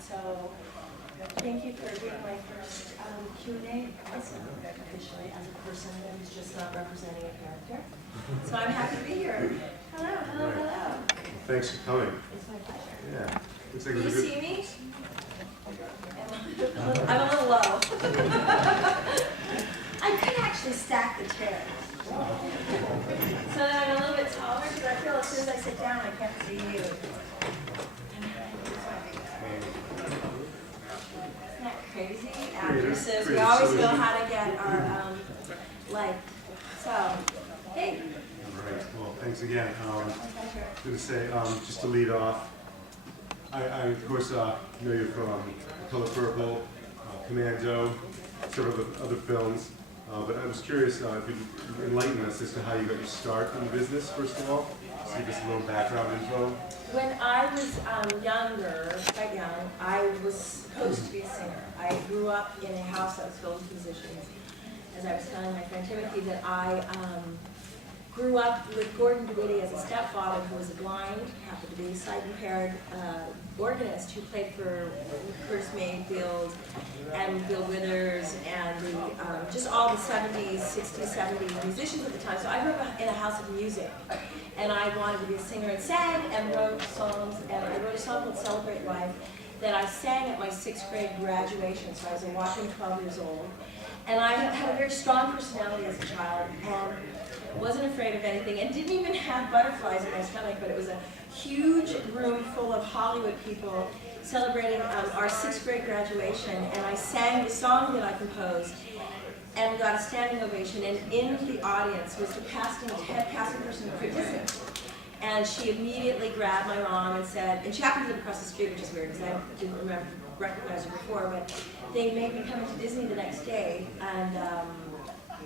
so thank you for being my first Q&A officially as a person who's just not representing a character. So I'm happy to be here. Hello, hello, hello. Thanks for coming. It's my pleasure. Yeah. Looks like Can you it was a see me? I'm a little low. I could actually stack the chairs. So that I'm a little bit taller, because I feel as soon as I sit down, I can't see you. Isn't that crazy? Actresses, we always know how to get our, so, hey. All right. Well, thanks again. My pleasure. Going to say, just to lead off, I of course know you from Color Purple, Commando, several other films. But I was curious if you could enlighten us as to how you got your start in the business, first of all. Just give us a little background info. When I was younger, quite young, I was supposed to be a singer. I grew up in a house that was filled with musicians. As I was telling my friend Timothy, that I grew up with Gordon DeWitty as a stepfather, who was a blind, happened to be sight-impaired organist who played for Curtis Mayfield and Bill Withers and just all the 70s, 60s, 70s musicians at the time. So I grew up in a house of music, and I wanted to be a singer and sang and wrote songs. And I wrote a song called "Celebrate Life" that I sang at my 6th grade graduation. So I was a whopping 12 years old, and I had a very strong personality as a child. And wasn't afraid of anything, and didn't even have butterflies in my stomach, but it was a huge room full of Hollywood people celebrating our 6th grade graduation, and I sang the song that I composed and got a standing ovation, and in the audience was the head casting person for Disney. And she immediately grabbed my mom and said, and she happened to live across the street, which is weird because I didn't recognize her before, but they made me come to Disney the next day, and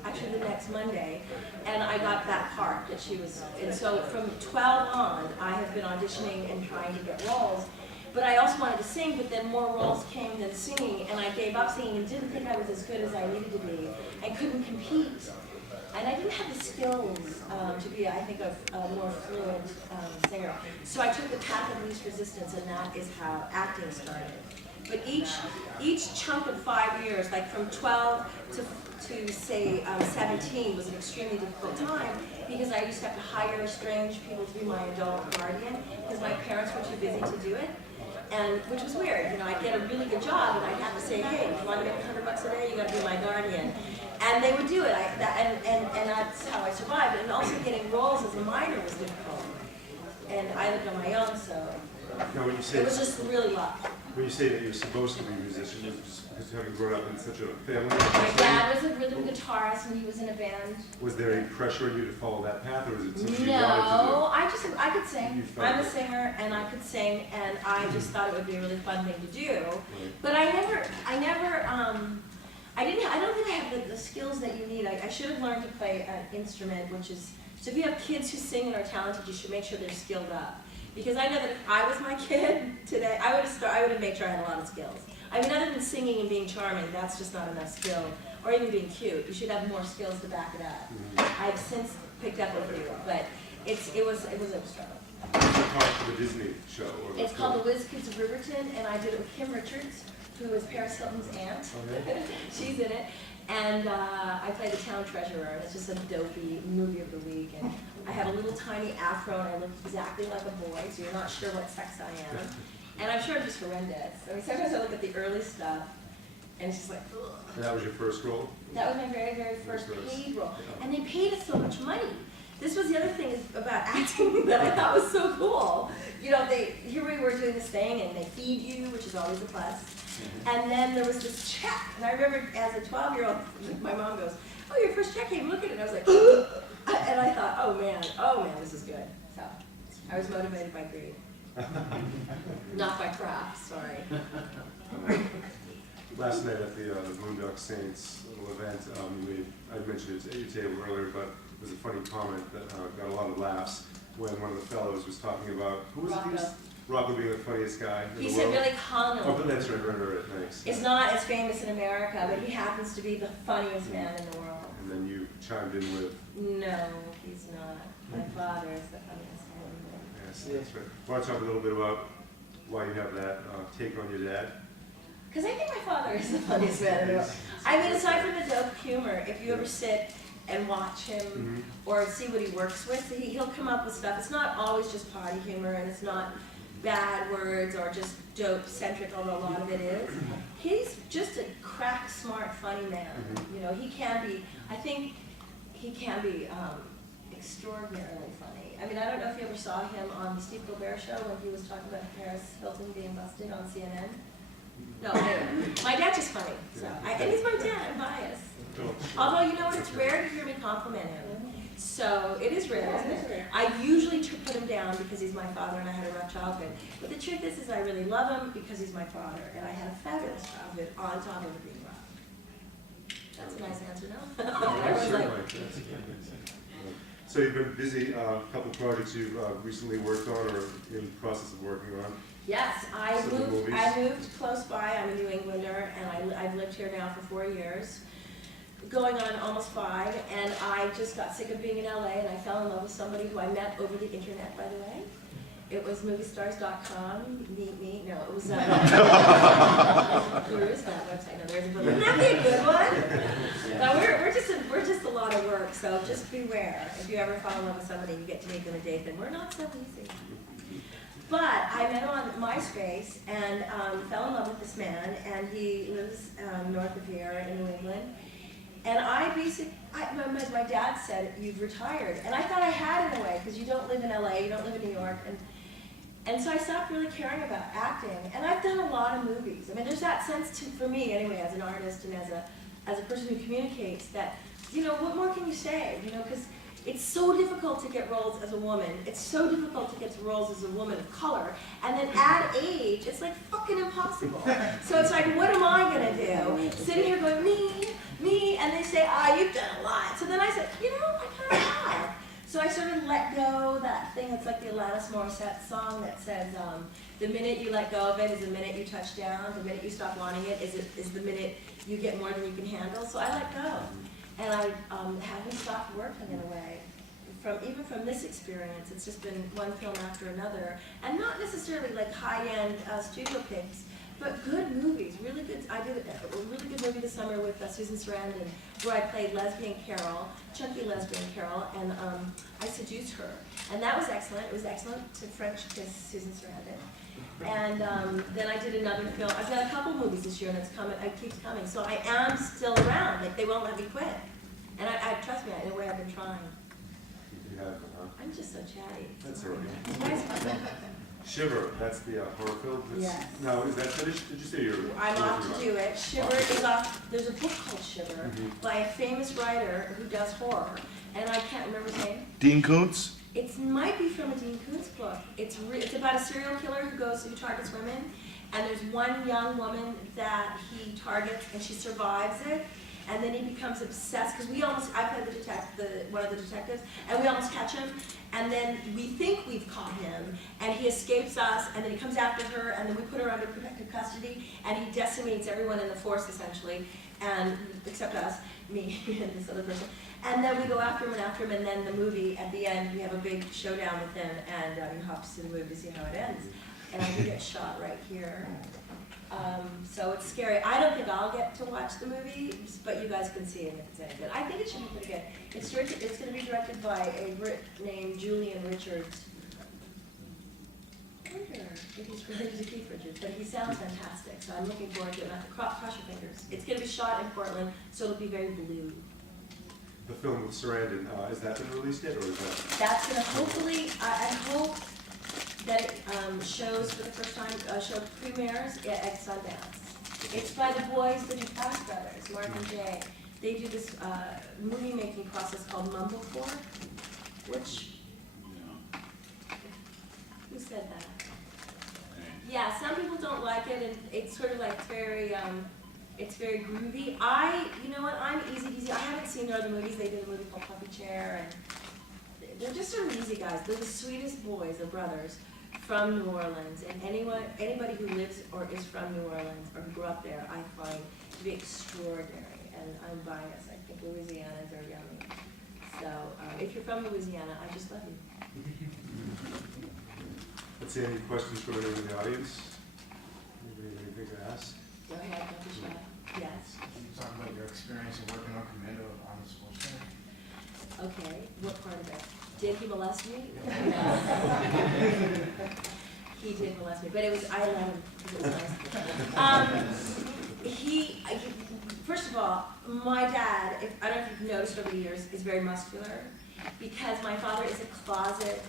actually the next Monday, and I got that part that she was, and so from 12 on, I have been auditioning and trying to get roles, but I also wanted to sing, but then more roles came than singing, and I gave up singing and didn't think I was as good as I needed to be, and couldn't compete, and I didn't have the skills to be, I think, a more fluent singer. So I took the path of least resistance, and that is how acting started. But each chunk of 5 years, like from 12 to say 17, was an extremely difficult time because I used to have to hire strange people to be my adult guardian because my parents were too busy to do it, and which was weird. You know, I'd get a really good job and I'd have to say, hey, if you want to make $100 a day, you got to be my guardian, and they would do it. And that's how I survived. And also getting roles as a minor was difficult, and I lived on my own, so Now, when you say it was just really luck. When you say that you're supposed to be a musician, is it just because you haven't grown up in such a family? My dad was a rhythm guitarist, and he was in a band. Was there any pressure on you to follow that path, or was it something you No, wanted to I could sing. I'm a singer, and I could sing, and I just thought it would be a really fun thing to do. But I don't think I have the skills that you need. I should have learned to play an instrument, which is, so if you have kids who sing and are talented, you should make sure they're skilled up. Because I know that if I was my kid today, I would have made sure I had a lot of skills. I mean, other than singing and being charming, that's just not enough skill. Or even being cute. You should have more skills to back it up. I've since picked up a few, but it was a struggle. What's the part for the Disney show? Or It's called The Whiz Kids of Riverton, and I did it with Kim Richards, who was Paris Hilton's aunt. Okay. She's in it. And I play the town treasurer, and it's just a dopey movie of the week. And I have a little tiny afro, and I look exactly like a boy, so you're not sure what sex I am. And I'm sure I'm just horrendous. I mean, sometimes I look at the early stuff, and it's just like, ugh. And that was your first role? That was my very, very first paid role. And they paid us so much money. This was the other thing about acting that I thought was so cool. You know, here we were doing this thing, and they feed you, which is always a plus. And then there was this check, and I remember as a 12-year-old, my mom goes, "Oh, your first check came, look at it." And I was like, and I thought, oh man, this is good. So I was motivated by greed, not by craft. Sorry. Last night at the Boondock Saints little event, I mentioned it at your table earlier, but it was a funny comment that got a lot of laughs when one of the fellows was talking about, who was it? Rocco being the funniest guy in He the said world. Billy Connolly. Oh, but that's right, thanks. Is not as famous in America, but he happens to be the funniest man in the world. And then you chimed in with... No, he's not. My father is the funniest man in the world. Yes, that's right. I want to talk a little bit about why you have that take on your dad? Because I think my father is the funniest man in the world. I mean, aside from the dope humor, if you ever sit and watch him or see what he works with, he'll come up with stuff. It's not always just potty humor, and it's not bad words or just dope-centric, although a lot of it is. He's just a crack, smart, funny man. You know, he can be, I think he can be extraordinarily funny. I mean, I don't know if you ever saw him on the Steve Colbert Show when he was talking about Paris Hilton being busted on CNN. No, anyway, my dad's just funny, so and he's my dad, I'm biased. Although, you know what, it's rare to hear me compliment him. So, it is rare, isn't it? I usually put him down because he's my father and I had a rough childhood. But the truth is I really love him because he's my father and I had a fabulous childhood on top of it being rough. That's a nice answer, no? Everyone's like, so you've been busy, a couple projects you've recently worked on or in the process of working on? yes, I moved close by. I'm a New Englander and I've lived here now for 4 years. Going on almost 5, and I just got sick of being in LA, and I fell in love with somebody who I met over the internet, by the way. It was moviestars.com, meet me, no, it was, where is that website? No, there's a book. Wouldn't that be a good one? No, we're just a lot of work, so just beware. If you ever fall in love with somebody, you get to meet them and date them. We're not so easy. But I met him on MySpace and fell in love with this man, and he lives north of here in New England. And my dad said, you've retired. And I thought I had in a way, because you don't live in LA, you don't live in New York. And so I stopped really caring about acting. And I've done a lot of movies. I mean, there's that sense for me anyway, as an artist and as a person who communicates that, you know, what more can you say? You know, because it's so difficult to get roles as a woman. It's so difficult to get roles as a woman of color. And then add age, it's like fucking impossible. So it's like, what am I gonna do? Sitting here going, me, and they say, you've done a lot. So then I said, you know, I kind of have. So I sort of let go that thing that's like the Alanis Morissette song that says, the minute you let go of it is the minute you touch down. The minute you stop wanting it is the minute you get more than you can handle. So I let go. And I haven't stopped working in a way. Even from this experience, it's just been one film after another. And not necessarily like high-end studio picks, but good movies, really good. I did a really good movie this summer with Susan Sarandon, where I played lesbian Carol, chunky lesbian Carol, and I seduced her. And that was excellent. It was excellent to French kiss Susan Sarandon. And then I did another film. I've done a couple movies this year, and it keeps coming. So I am still around. Like, they won't let me quit. And trust me, in a way I've been trying. You have, I'm just so chatty. That's all right. It's nice fun. Shiver, that's the horror film? Yes. Now, is that finished? Did you say you're... I'm off to do it. Shiver is off. There's a book called Shiver by a famous writer who does horror, and I can't remember his name. Dean Koontz? It might be from a Dean Koontz book. It's about a serial killer who targets women, and there's one young woman that he targets, and she survives it. And then he becomes obsessed, because I played one of the detectives, and we almost catch him, and then we think we've caught him, and he escapes us, and then he comes after her, and then we put her under protective custody, and he decimates everyone in the force, essentially, and except us, me, and this other person. And then we go after him, and then the movie, at the end, we have a big showdown with him, and he hops to the movie to see how it ends. And I do get shot right here. So it's scary. I don't think I'll get to watch the movie, but you guys can see it if it's any good. I think it should be pretty good. It's going to be directed by a Brit named Julian Richards. I wonder if he's related to Keith Richards, but he sounds fantastic, so I'm looking forward to it. Cross your fingers. It's going to be shot in Portland, so it'll be very blue. The film with Sarandon, has that been released yet, or is that? That's going to hopefully, I hope that it shows for the first time, premieres at Sundance. It's by the boys, the Duplass brothers, Mark and Jay. They do this movie-making process called mumblecore, which, who said that? Yeah, some people don't like it, and it's sort of like it's very groovy. You know what, I'm easy peasy. I haven't seen their other movies. They did a movie called Puppy Chair, and they're just sort of easy guys. They're the sweetest boys, they're brothers from New Orleans. And anybody who lives or is from New Orleans or who grew up there, I find to be extraordinary. And I'm biased. I think Louisianans are yummy. So if you're from Louisiana, I just love you. Let's see, any questions from anyone in the audience? Okay, what part of it? Did he molest me? He did molest me, but I let him, because it was nice. First of all, my dad, I don't know if you've noticed over the years, is very muscular, because my father is a closet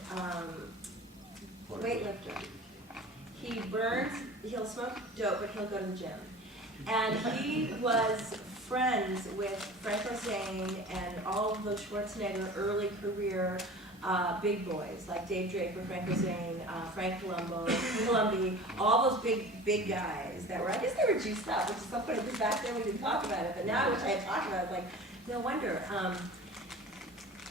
weightlifter. He burns, he'll smoke dope, but he'll go to the gym. And he was friends with Franco Zane and all of those Schwarzenegger early career big boys, like Dave Draper, Franco Zane, Frank Columbi, all those big guys that were, I guess they were juiced up, which is so funny, because back then we didn't talk about it, but now I wish I had talked about it, like, no wonder.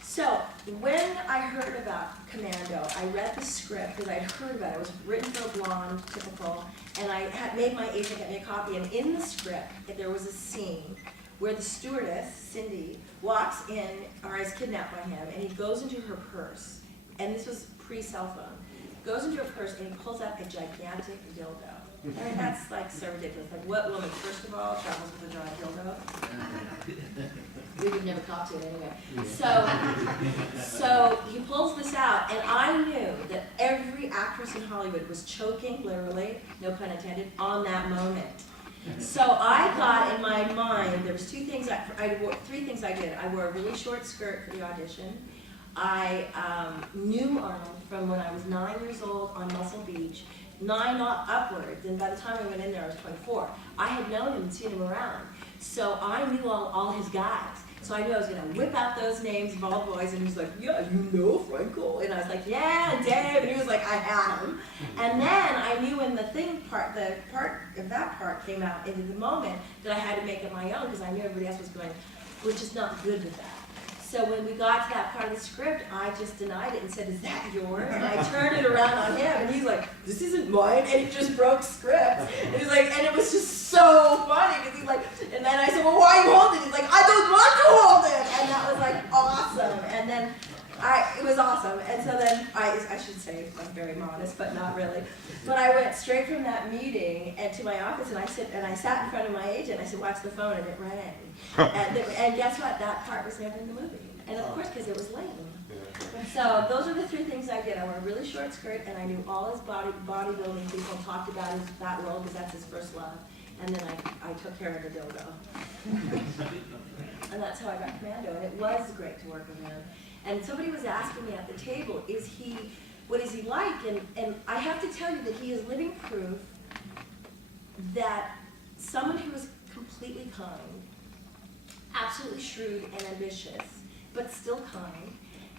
So, when I heard about Commando, I read the script, because I'd heard about it. It was written for a blonde, typical, and I had made my agent get me a copy, and in the script, there was a scene where the stewardess, Cindy, walks in, or is kidnapped by him, and he goes into her purse, and this was pre-cell phone, goes into her purse, and he pulls out a gigantic dildo. I mean, that's like so ridiculous. Like, what woman, first of all, travels with a giant dildo? We would never talk to it anyway. So he pulls this out, and I knew that every actress in Hollywood was choking, literally, no pun intended, on that moment. So I thought in my mind, there was three things I did. I wore a really short skirt for the audition. I knew Arnold from when I was 9 years old on Muscle Beach, 9 upwards, and by the time I went in there, I was 24. I had known him and seen him around. So I knew all his guys. So I knew I was going to whip out those names of all the boys, and he was like, yeah, you know Franco? And I was like, yeah, and Dave, and he was like, I had him. And then I knew when the part of that part came out into the moment that I had to make it my own, because I knew everybody else was just not good with that. So when we got to that part of the script, I just denied it and said, is that yours? And I turned it around on him, and he's like, this isn't mine, and he just broke script. And he's like, and it was just so funny, because he's like, and then I said, well, why are you holding it? He's like, I don't want to hold it! And that was like awesome. And then it was awesome. And so then I should say, I'm very modest, but not really. But I went straight from that meeting and to my office, and I sat in front of my agent. I said, watch the phone, and it rang. And guess what? That part was never in the movie. And of course, because it was lame. So those are the 3 things I did. I wore a really short skirt, and I knew all his bodybuilding people talked about that world, because that's his first love. And then I took care of the dildo. And that's how I got Commando. And it was great to work with him. And somebody was asking me at the table, what is he like? And I have to tell you that he is living proof that someone who is completely kind, absolutely shrewd and ambitious, but still kind,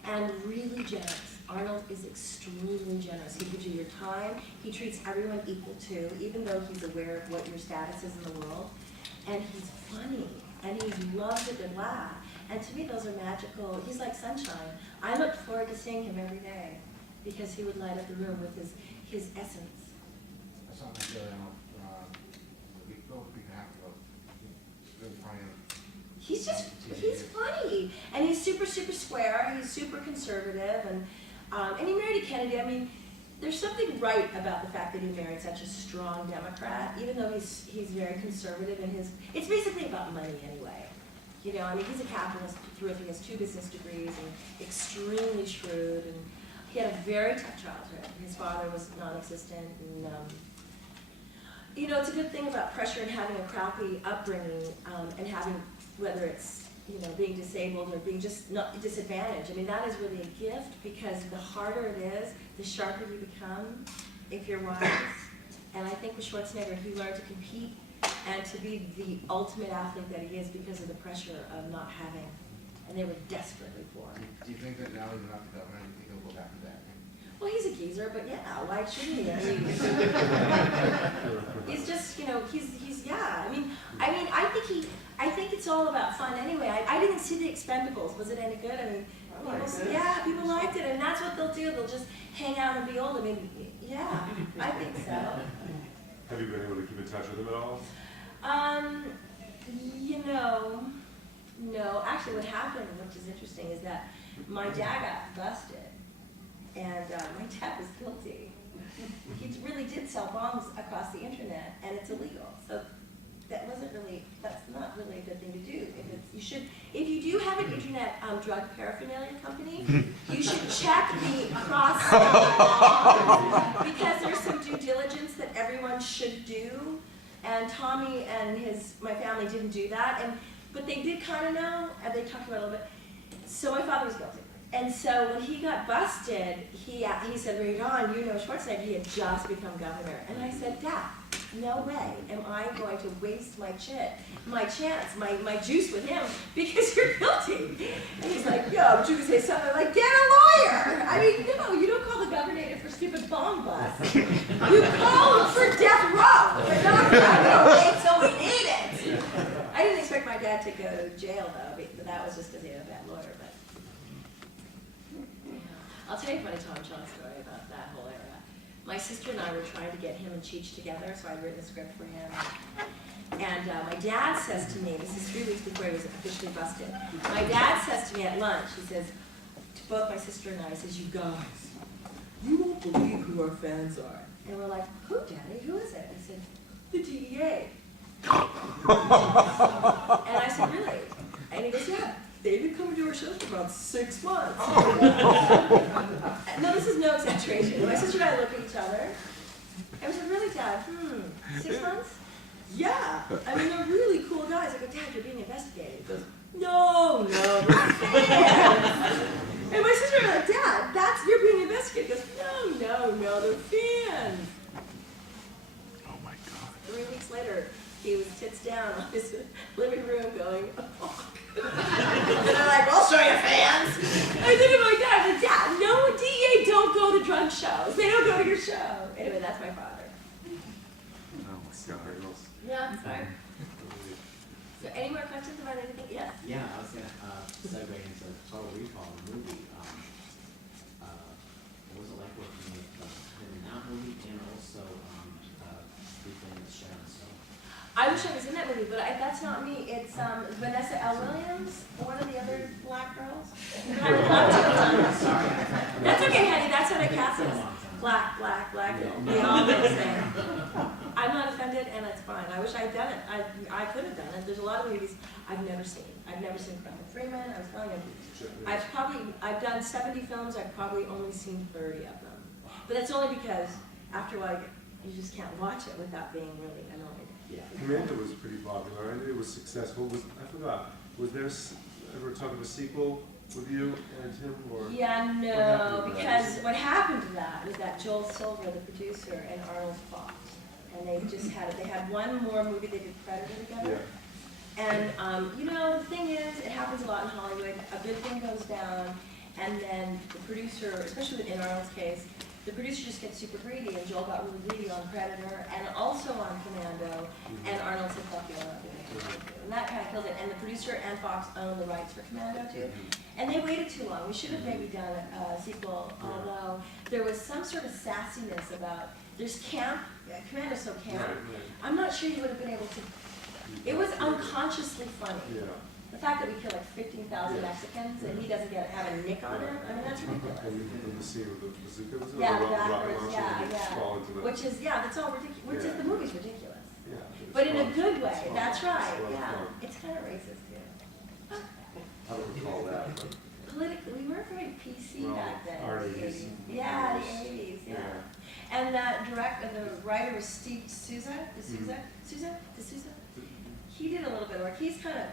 and really generous. Arnold is extremely generous. He gives you your time. He treats everyone equal too, even though he's aware of what your status is in the world. And he's funny, and he loves a good laugh. And to me, those are magical. He's like sunshine. I look forward to seeing him every day, because he would light up the room with his essence. That's something that we have to go. Really funny. He's funny, and he's super square. He's super conservative, and he married a Kennedy. I mean, there's something right about the fact that he married such a strong Democrat, even though he's very conservative in his. It's basically about money anyway. You know, I mean, he's a capitalist through and through. He has 2 business degrees and extremely shrewd, and he had a very tough childhood. His father was non-existent, and you know, it's a good thing about pressure and having a crappy upbringing, and having, whether it's, you know, being disabled or being just not disadvantaged. I mean, that is really a gift, because the harder it is, the sharper you become if you're wise. And I think with Schwarzenegger, he learned to compete and to be the ultimate athlete that he is because of the pressure of not having. And they were desperately poor. Do you think that now he's not the governor, you think he'll go back to that? Well, he's a geezer, but yeah, why shouldn't he? I mean, he's just, you know, he's yeah. I think it's all about fun anyway. I didn't see The Expendables. Was it any good? I mean, people liked it, and that's what they'll do. They'll just hang out and be old. I mean, yeah, I think so. Have you been able to keep in touch with him at all? You know, no. Actually, what happened, which is interesting, is that my dad got busted, and my dad was guilty. He really did sell bombs across the internet, and it's illegal. So that's not really a good thing to do. If you do have an internet drug paraphernalia company, you should check the cross because there's some due diligence that everyone should do. And Tommy and my family didn't do that, but they did kind of know, and they talked about it a little bit. So my father was guilty. And so when he got busted, he said, "Right on, you know Schwarzenegger, he had just become governor." And I said, "Dad, no way am I going to waste my chance, my juice with him because you're guilty." And he's like, "Yo, but you can say something like, get a lawyer." I mean, no, you don't call the governor for stupid bomb bust. You call him for death row, but not wait till we need it. I didn't expect my dad to go to jail though, but that was just because he had a bad lawyer. But I'll tell you a funny Tom John story about that whole era. My sister and I were trying to get him and Cheech together, so I'd written a script for him. And my dad says to me, this is 3 weeks before he was officially busted, my dad says to me at lunch, he says, to both my sister and I, he says, "You guys, you won't believe who our fans are." And we're like, "Who, Daddy? Who is it?" He said, "The DEA." And I said, "Really?" And he goes, "Yeah. They've been coming to our shows for about 6 months." No, this is no exaggeration. My sister and I looked at each other, and we said, "Really, Dad? 6 months?" "Yeah. I mean, they're really cool guys." I go, "Dad, you're being investigated." He goes, "No, they're fans." And my sister and I were like, "Dad, you're being investigated." He goes, No, they're fans." Oh my God. 3 weeks later, he was tits down on his living room going, "Oh." And they're like, "We'll show you fans." I said to my dad, I said, "Dad, no, DEA don't go to drug shows. They don't go to your show." Anyway, that's my father. Oh my God. Yeah, I'm sorry. So any more questions about anything? Yes? Yeah, I was gonna segue into Total Recall, the movie. What was it like working with him in that movie and also Stephen Sharon Stone? I wish I was in that movie, but that's not me. It's Vanessa L. Williams, one of the other black girls. Sorry. That's okay, honey. That's how they cast us. Black. They all look the same. I'm not offended, and it's fine. I wish I'd done it. I could have done it. There's a lot of movies I've never seen. I've never seen Quentin Freeman. I was telling you, I've done 70 films. I've probably only seen 30 of them. But that's only because after a while you just can't watch it without being really annoyed. Yeah. Commando was pretty popular, and it was successful. I forgot, was there ever talk of a sequel with you and him, or? Yeah, What no, happened to that? because what happened to that was that Joel Silver, the producer, and Arnold Fox, and they had one more movie. They did Predator together. Yeah. And the thing is, it happens a lot in Hollywood. A good thing goes down, and then the producer, especially in Arnold's case, the producer just gets super greedy, and Joel got really greedy on Predator and also on Commando, and Arnold said, "Fuck you, I'm not doing it." And that kind of killed it. And the producer and Fox owned the rights for Commando too. And they waited too long. We should have maybe done a sequel, although there was some sort of sassiness about, there's camp, Commando's so camp. Right. I'm not sure you would have been able to, it was unconsciously funny. Yeah. The fact that we killed like 15,000 Mexicans and he doesn't have a nick on him, I mean, that's ridiculous. And the scene with the bazooka, was it? Yeah, Or the rocket backwards, launcher, yeah, and you fall into the- Which is, that's all ridiculous, which is, Yeah. the movie's ridiculous. Yeah, But it's in a fun. good way, It's fun. that's right, It's a lot of yeah. fun. It's kind of racist too. I don't recall that, but Politically, we weren't very PC Well, back then. our in the 80s. 80s. Yeah, the 80s, yeah. And the writer was Steve D'Souza. D'Souza? He did a little bit of work. He's kind of,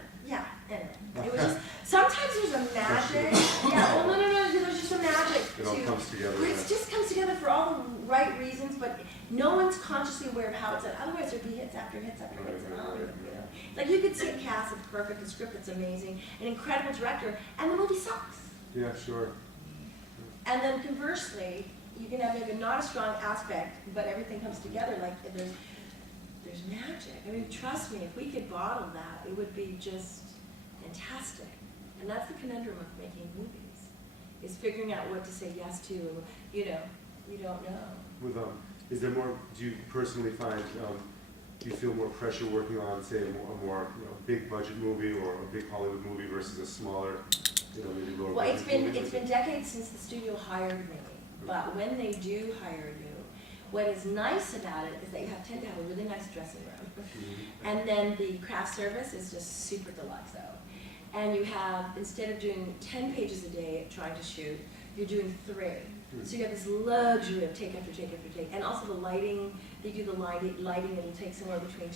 anyway. It was just, sometimes there's a magic. Yeah, well, no, there's just a magic it all comes together. where it just comes together for all the right reasons, but no one's consciously aware of how it's done. Otherwise, there'd be hits after hits after hits in Hollywood, Like, you could see a cast that's perfect, a script that's amazing, an incredible director, and the movie sucks. Yeah, sure. And then conversely, you can have maybe not a strong aspect, but everything comes together. Like there's magic. I mean, trust me, if we could bottle that, it would be just fantastic. And that's the conundrum of making movies, is figuring out what to say yes to. You don't know. With is there more? Do you personally find? Do you feel more pressure working on, say, a more big budget movie or a big Hollywood movie versus a smaller, maybe lower Well, budget movie? it's been decades since the studio hired me, but when they do hire you, what is nice about it is that you tend to have a really nice dressing room. And then the craft service is just super deluxe though. And you have, instead of doing 10 pages a day trying to shoot, you're doing 3. So you have this luxury of take after take after take. And also the lighting, they do the lighting, it'll take somewhere between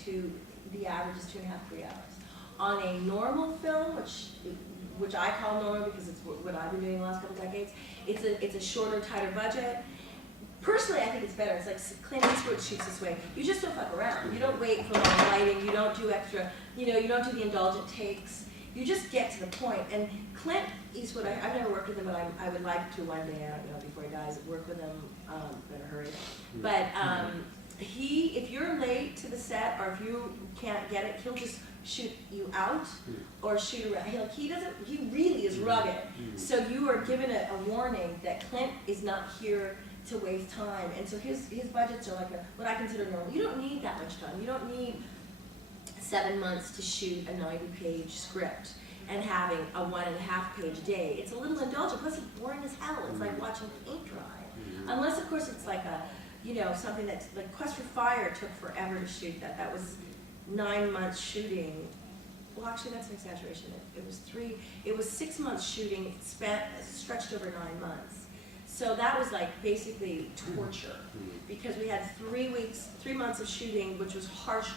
the average is 2.5, 3 hours. On a normal film, which I call normal because it's what I've been doing the last couple decades, it's a shorter, tighter budget. Personally, I think it's better. It's like Clint Eastwood shoots this way. You just don't fuck around. You don't wait for long lighting. You don't do extra, you don't do the indulgent takes. You just get to the point. And Clint Eastwood, I've never worked with him, but I would like to one day, before he dies, work with him in a hurry. But if you're late to the set or if you can't get it, he'll just shoot you out or shoot around. He really is rugged. So you are given a warning that Clint is not here to waste time. And so his budgets are like what I consider normal. You don't need that much time. You don't need 7 months to shoot a 90-page script and having a 1.5-page day. It's a little indulgent, plus it's boring as hell. It's like watching paint dry. Unless, of course, it's like something that's like Quest for Fire took forever to shoot that. That was 9 months shooting. Well, actually, that's an exaggeration. It was 6 months shooting, stretched over 9 months. So that was like basically torture because we had 3 months of shooting, which was harsh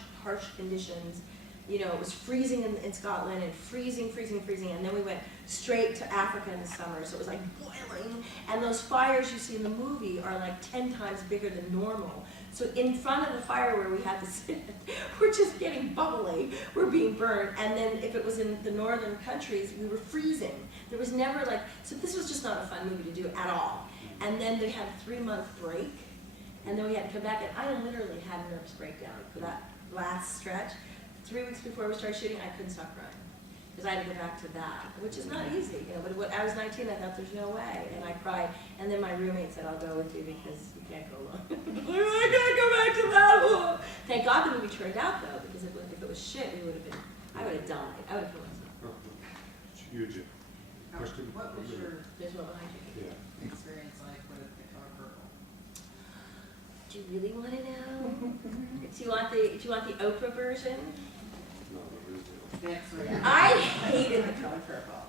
conditions. It was freezing in Scotland and freezing, and then we went straight to Africa in the summer, so it was like boiling. And those fires you see in the movie are like 10 times bigger than normal. So in front of the fire where we had to sit, we're just getting bubbly, we're being burned. And then if it was in the northern countries, we were freezing. There was never so this was just not a fun movie to do at all. And then they had a 3-month break, and then we had to come back, and I literally had a nervous breakdown for that last stretch. 3 weeks before we started shooting, I couldn't stop crying because I had to go back to that, which is not easy. But when I was 19, I thought there's no way, and I cried. And then my roommate said, "I'll go with you because you can't go alone." I can't go back to that. Thank God the movie turned out though, because if it was shit, I would have died. I would have killed myself. Huge. Question? What was your There's one behind you. Yeah. experience like with the color purple? Do you really want to know? Do you want the Oprah version? That's what I hated the color purple,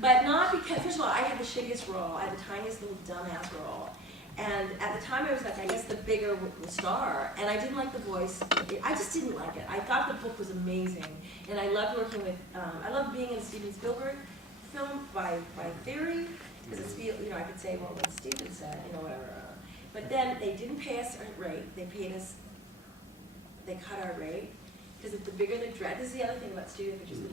but not because, first of all, I had the shittiest role. I had the tiniest little dumbass role. And at the time I was like, I guess the bigger star, and I didn't like the voice. I just didn't like it. I thought the book was amazing, and I loved working with, I loved being in a Steven Spielberg film by theory, because it's, I could say, well, what Steven said, whatever. But then they didn't pay us our rate. They cut our rate. Because the bigger the dress, this is the other thing about studio pictures, the